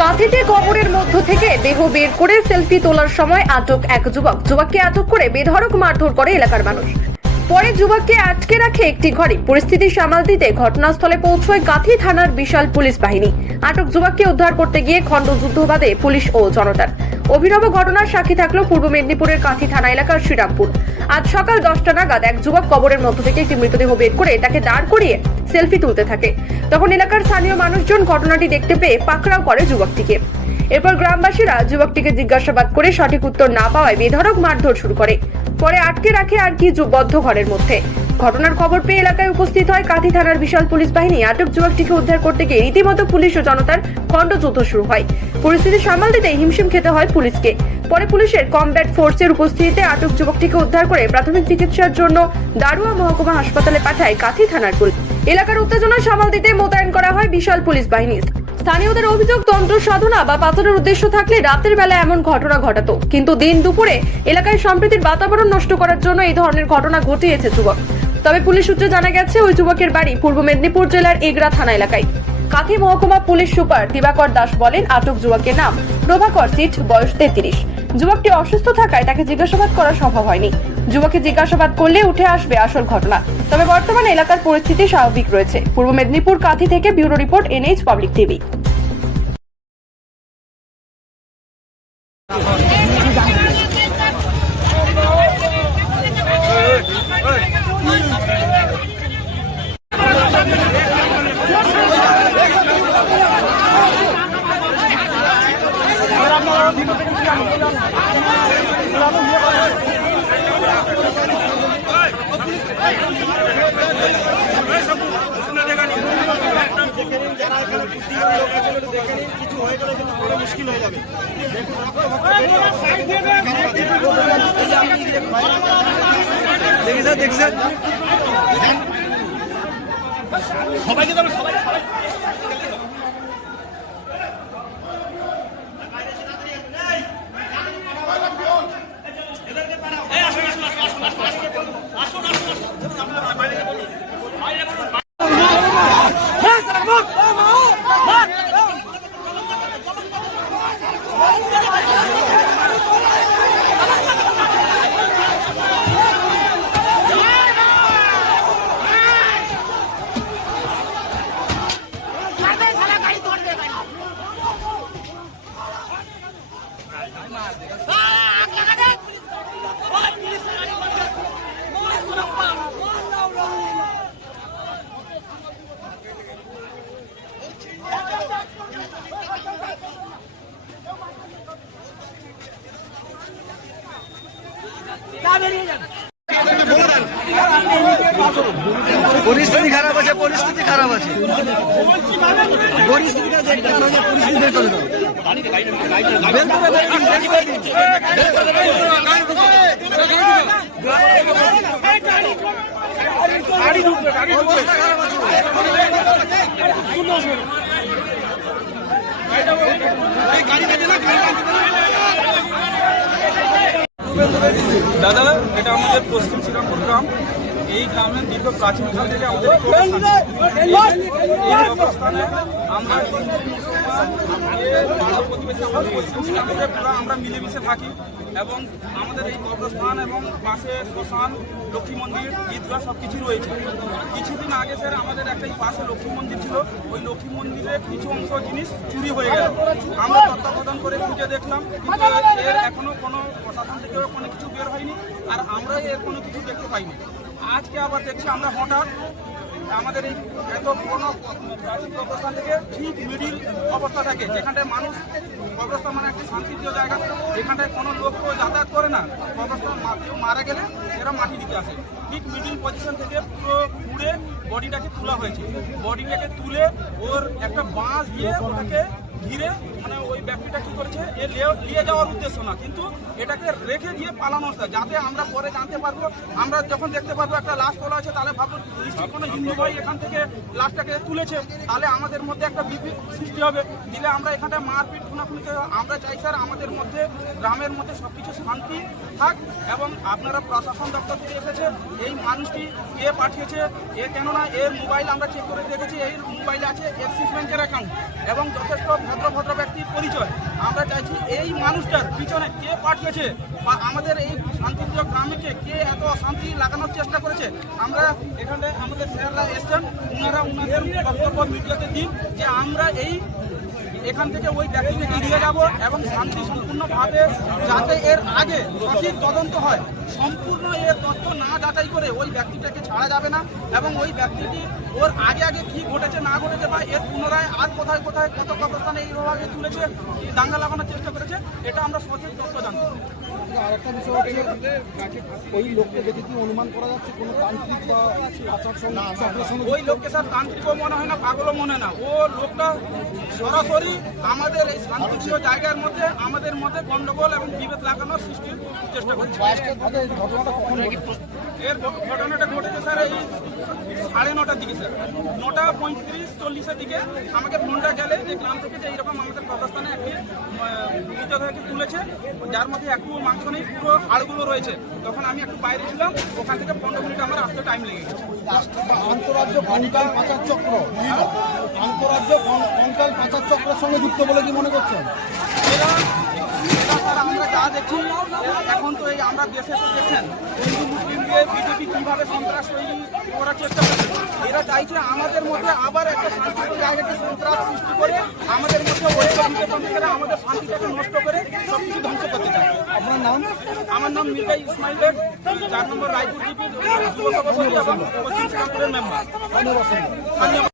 কাঁথিতে কবরের মধ্য থেকে দেহ বের করে সেলফি তোলার সময় আটক এক যুবককে আটক করে বেধড়ক মারধর করে এলাকার মানুষ। পরে যুবককে আটকে রাখে একটি ঘরে। পরিস্থিতি সামাল দিতে ঘটনাস্থলে পৌঁছয় কাঁথি থানার বিশাল পুলিশ বাহিনী। আটক যুবককে উদ্ধার করতে গিয়ে খণ্ডযুদ্ধ বাধে পুলিশ ও জনতার। অভিনব ঘটনার সাক্ষী থাকলো পূর্ব মেদিনীপুরের কাঁথি থানা এলাকার শ্রীরামপুর। আজ সকাল 10টা নাগাদ এক যুবক কবরের মধ্য থেকে একটি মৃতদেহ বের করে তাকে দাঁড় করিয়ে সেলফি তুলতে থাকে। তখন এলাকার স্থানীয় মানুষজন ঘটনাটি দেখতে পেয়ে পাকড়াও করে যুবকটিকে। এরপর গ্রামবাসীরা যুবকটিকে জিজ্ঞাসাবাদ করে সঠিক উত্তর না পাওয়ায় বেধড়ক মারধর শুরু করে। পরে আটকে রাখে আর কি বদ্ধ ঘরের মধ্যে। ঘটনার খবর পেয়ে এলাকায় উপস্থিত হয় কাঁথি থানার বিশাল পুলিশ বাহিনী। আটক যুবকটিকে উদ্ধার করতে গিয়ে রীতিমতো পুলিশ ও জনতার খণ্ডযুদ্ধ শুরু হয়। পরিস্থিতি সামাল দিতে হিমশিম খেতে হয় পুলিশকে। পরে পুলিশের কমব্যাট ফোর্সের উপস্থিতিতে আটক যুবকটিকে উদ্ধার করে প্রাথমিক চিকিৎসার জন্য দারুয়া মহকুমা হাসপাতালে পাঠায় কাঁথি থানার পুলিশ। এলাকার উত্তেজনা সামাল দিতে মোতায়েন করা হয় বিশাল পুলিশ বাহিনী। স্থানীয়দের অভিযোগ, তন্ত্র সাধনা বা পাচারের উদ্দেশ্য থাকলে রাতের বেলা এমন ঘটনা ঘটাতো, কিন্তু দিন দুপুরে এলাকায় সম্প্রীতির বাতাবরণ নষ্ট করার জন্য এই ধরনের ঘটনা ঘটিয়েছে যুবক। তবে পুলিশ সূত্রে জানা গেছে ওই যুবকের বাড়ি পূর্ব মেদিনীপুর জেলার এগরা থানা এলাকায়। কাঁথি মহকুমা পুলিশ সুপার দিবাকর দাস বলেন, আটক যুবকের নাম প্রভাকর সিট, বয়স 33। যুবকটি অসুস্থ থাকায় তাকে জিজ্ঞাসাবাদ করা সম্ভব হয়নি। যুবককে জিজ্ঞাসাবাদ করলে উঠে আসবে আসল ঘটনা। তবে বর্তমানে এলাকার পরিস্থিতি স্বাভাবিক রয়েছে। পূর্ব মেদিনীপুর কাঁথি থেকে bureau report, NH public TV. মুশকিল হয়ে যাবে। দেখছেন সবাইকে সবাই পরিস্থিতি খারাপ আছে, পরিস্থিতি খারাপ আছে, পরিস্থিতিটা দেখতে পরিস্থিতি বের করে দাও। দাদা, এটা আমাদের পশ্চিম শ্রীরামপুর গ্রাম। এই গ্রামের দীর্ঘ প্রাচীনকাল থেকে আমাদের আমরা আমরা মিলেমিশে থাকি এবং আমাদের এই কবরস্থান এবং পাশে শ্মশান, লক্ষ্মী মন্দির, ঈদগাহ সব কিছু রয়েছে। কিছুদিন আগে স্যার আমাদের একটা পাশে লক্ষ্মী মন্দির ছিল, ওই লক্ষ্মী মন্দিরের কিছু অংশ জিনিস চুরি হয়ে গেল। আমরা তত্ত্বাবধান করে খুঁজে দেখলাম, কিন্তু এর এখনো কোনো প্রশাসন থেকেও কোনো কিছু বের হয়নি, আর আমরা এর কোনো কিছু দেখতে পাইনি। আজকে আবার দেখছি আমরা হঠাৎ আমাদের এই এত পুরোনো প্রাচীন কবরস্থান থেকে ঠিক মিডিল অবস্থা থাকে, যেখানটায় মানুষ কবরস্থান মানে একটি শান্তিপ্রিয় জায়গা, যেখানটায় কোনো লোক যাতায়াত করে না। কবরস্থান কেউ মারা গেলে এরা মাটি দিতে আসে, ঠিক মিডিল পজিশন থেকে পুরো ঘুরে বডিটাকে তোলা হয়েছে। বডিটাকে তুলে ওর একটা বাঁশ দিয়ে ওটাকে ঘিরে মানে ওই ব্যক্তিটা কি করেছে এ নিয়ে যাওয়ার উদ্দেশ্য না, কিন্তু এটাকে রেখে দিয়ে পালানো হচ্ছে, যাতে আমরা পরে জানতে পারবো। আমরা যখন দেখতে পারবো একটা লাশ তোলা আছে, তাহলে ভাববো নিশ্চয়ই কোনো হিন্দু ভাই এখান থেকে লাশটাকে তুলেছে, তাহলে আমাদের মধ্যে একটা বিভেদ সৃষ্টি হবে। দিলে আমরা এখানে মারপিট খুনাখুনিতে আমরা চাই স্যার আমাদের মধ্যে গ্রামের মধ্যে সবকিছু শান্তি থাক। এবং আপনারা প্রশাসন দপ্তর থেকে এসেছে, এই মানুষটি কে পাঠিয়েছে, এ কেননা এর মোবাইল আমরা চেক করে দেখেছি, এই মোবাইলে আছে এক্সিস ব্যাংকের অ্যাকাউন্ট এবং যথেষ্ট ভদ্র ব্যক্তির পরিচয়। আমরা চাইছি এই মানুষটার পিছনে কে পাঠিয়েছে বা আমাদের এই শান্তিপ্রিয় গ্রামকে কে এত অশান্তি লাগানোর চেষ্টা করেছে। আমরা এখানে আমাদের স্যাররা এসছেন, ওনাদের বক্তব্য মিডিয়াতে দিন যে আমরা এখান থেকে ওই ব্যক্তিকে নিয়ে যাব এবং শান্তি সম্পূর্ণভাবে যাতে এর আগে সঠিক তদন্ত হয়। সম্পূর্ণ এর তথ্য না যাচাই করে ওই ব্যক্তিটাকে ছাড়া যাবে না এবং ওই ব্যক্তিটি ওর আগে কি ঘটেছে না ঘটেছে বা এর পুনরায় আর কোথায় কত কবরস্থানে এইভাবে তুলেছে, দাঙ্গা লাগানোর চেষ্টা করেছে, এটা আমরা সঠিক তথ্য জানতে। আরেকটা বিষয় হচ্ছে ওই লোককে দেখে কি অনুমান করা যাচ্ছে কোনো তান্ত্রিক বা আচার চক্রের সঙ্গে? ওই লোককে স্যার তান্ত্রিকও মনে হয় না, পাগলও মনে না। ও লোকটা সরাসরি আমাদের এই শান্তিপ্রিয় জায়গার মধ্যে আমাদের মধ্যে গন্ডগোল এবং বিভেদ লাগানোর সৃষ্টির চেষ্টা করছে। ঘটনাটা কখন ঘটেছে? এর ঘটনাটা ঘটেছে স্যার এই 9:30টার দিকে স্যার, 9:35-40-এর দিকে আমাকে ফোনটা গেলে যে গ্রাম থেকে যে এইরকম আমাদের কবরস্থানে একটি মৃতদেহকে তুলেছে, যার মধ্যে একটু মাংস নেই, পুরো হাড়গুলো রয়েছে। তখন আমি একটু বাইরে ছিলাম, ওখান থেকে 15 মিনিট আমার আসতে টাইম লেগে গেছে। আন্তরাজ্য কঙ্কাল পাচার চক্র, আন্তরাজ্য কঙ্কাল পাচার চক্রের সঙ্গে যুক্ত বলে কি মনে করছেন? এরা স্যার আমরা যা দেখছি এখন তো এই আমরা দেশে তো দেখছেন হিন্দু মুসলিমকে বিজেপি কীভাবে সন্ত্রাস তৈরি করার চেষ্টা করছে। এরা চাইছে আমাদের মধ্যে আবার একটা শান্তিপূর্ণ জায়গাকে সন্ত্রাস সৃষ্টি করে আমাদের মধ্যে আমাদের শান্তিটাকে নষ্ট করে সব কিছু ধ্বংস করতে চায়। আপনার নাম? আমার নাম মির্জা ইসমাইল বেগ, 4 নম্বর রায়পুর জিপির যুব সভাপতি এবং পশ্চিম সিঙ্গাপুরের মেম্বার। ধন্যবাদ।